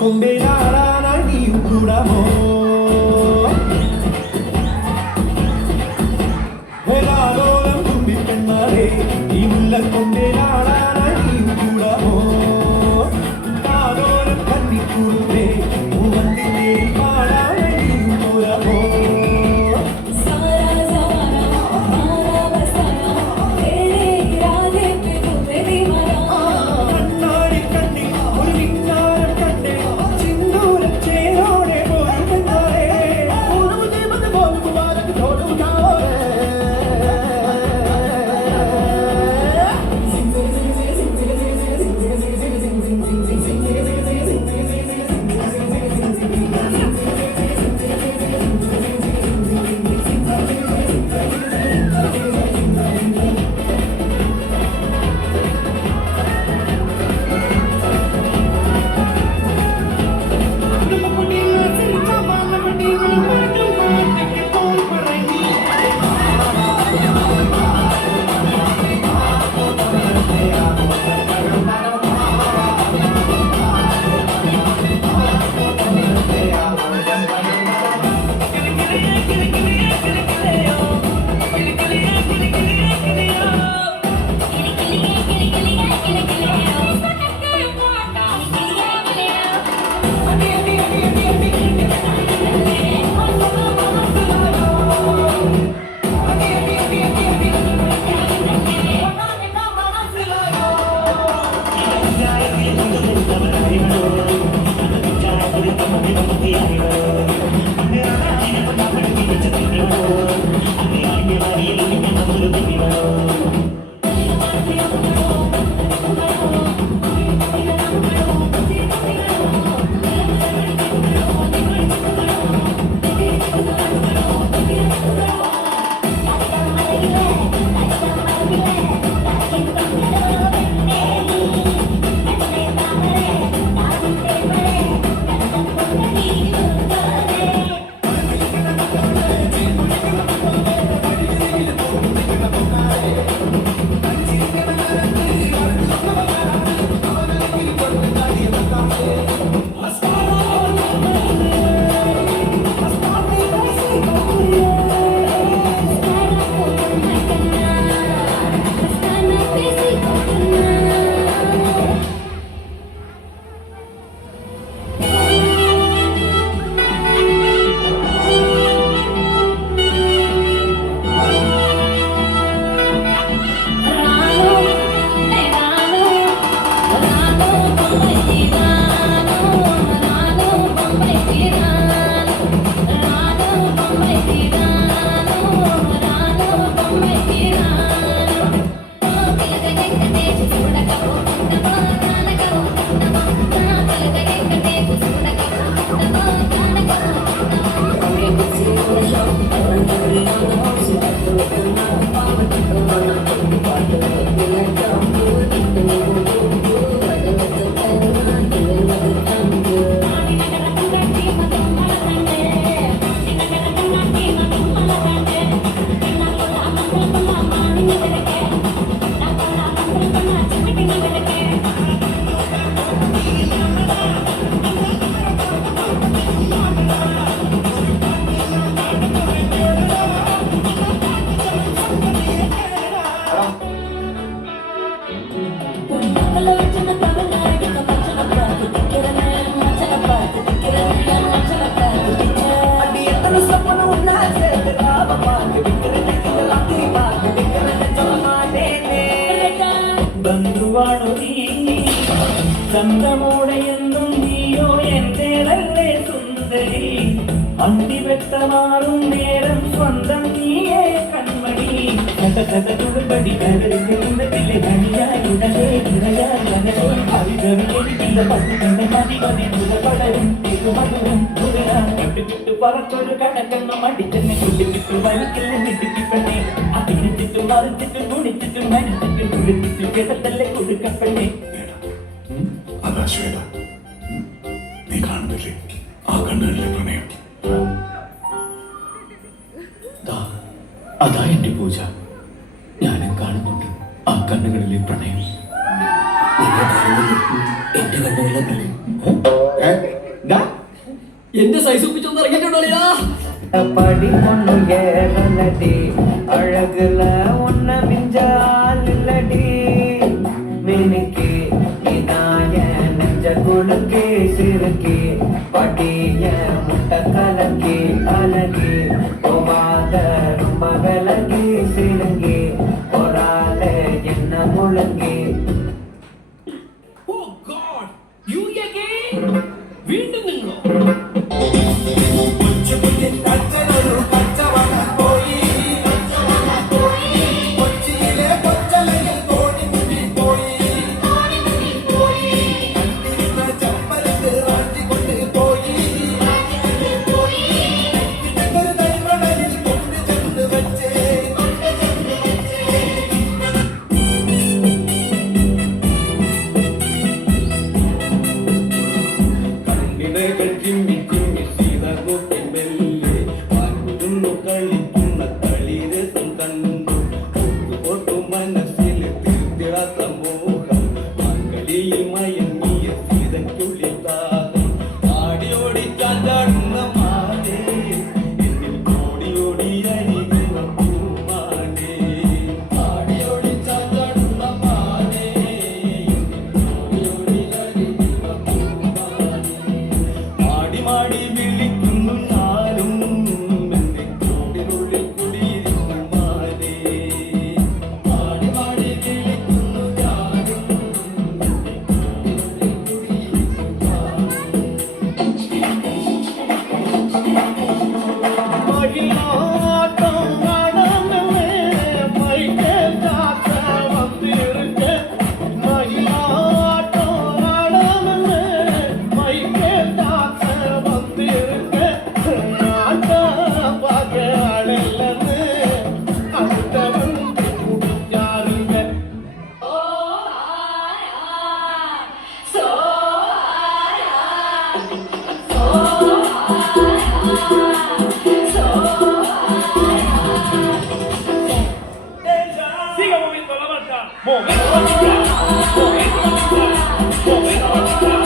கொம்பே நாரானா நீயும் கூடாமோ வேளாளோலம் கும்பி பெண்ணாரே நீ உள்ள கொம்பே நாரானா நீயும் கூடாமோ நாளோலம் கண்ணி கூடுமே உவந்தி தேடி பாடாம நீயும் கூடாமோ ചന്തമോടെയെന്നും നീയോ എന്തേടല്ലേ സുന്ദരി അന്തി വ്യക്തമാറും നേരം സ്വന്തം നീയേ കൺമണി കഥകഥകളുപടി കരളിലെ ഹണിയായി ഉടലേ ഇണയായി അവിതവിലെ പതിനെ മതി മതി പടരും തിരുമധുരം കണ്ടുകിട്ടു പറത്തൊരു കടക്കണ്ണ മടിച്ചെന്നെ കുടിച്ചിട്ടു വലിക്കല് നിടിപ്പിപ്പണ്ണേ അതിരിച്ചിട്ടും മറിച്ചിട്ടും കുടിച്ചിട്ടും മരിച്ചിട്ടും കുളിച്ചിട്ടും കിടത്തല്ലേ കൊടുക്കപ്പെണ്ണേ. അതാ ശ്വേത, നീ കാണുന്നില്ലേ ആ കണ്ണുകളിലെ പ്രണയം? അതാ എന്റെ പൂജ. ഞാനും കാണുന്നുണ്ട് ആ കണ്ണുകളിലെ പ്രണയം. എന്റെ കണ്ണുകളിലെ പ്രണയം എന്റെ സൈസ് ഒപ്പിച്ചൊന്ന് ഇറങ്ങിയിട്ടുണ്ടോ? படி ஒண்ணு ஏறலடி அழகுல ஒன்ன மிஞ்சால் இல்லடி மினுக்கி இதாய நெஞ்ச குலுக்கி சிறுக்கி படிய முட்டை கலக்கி அழகி போவாத ரொம்ப விலகி சிறுங்கி ஒரால என்ன முழுங்கி. വീണ്ടും നിന്നോ? Siga moviendo la marcha. Momento,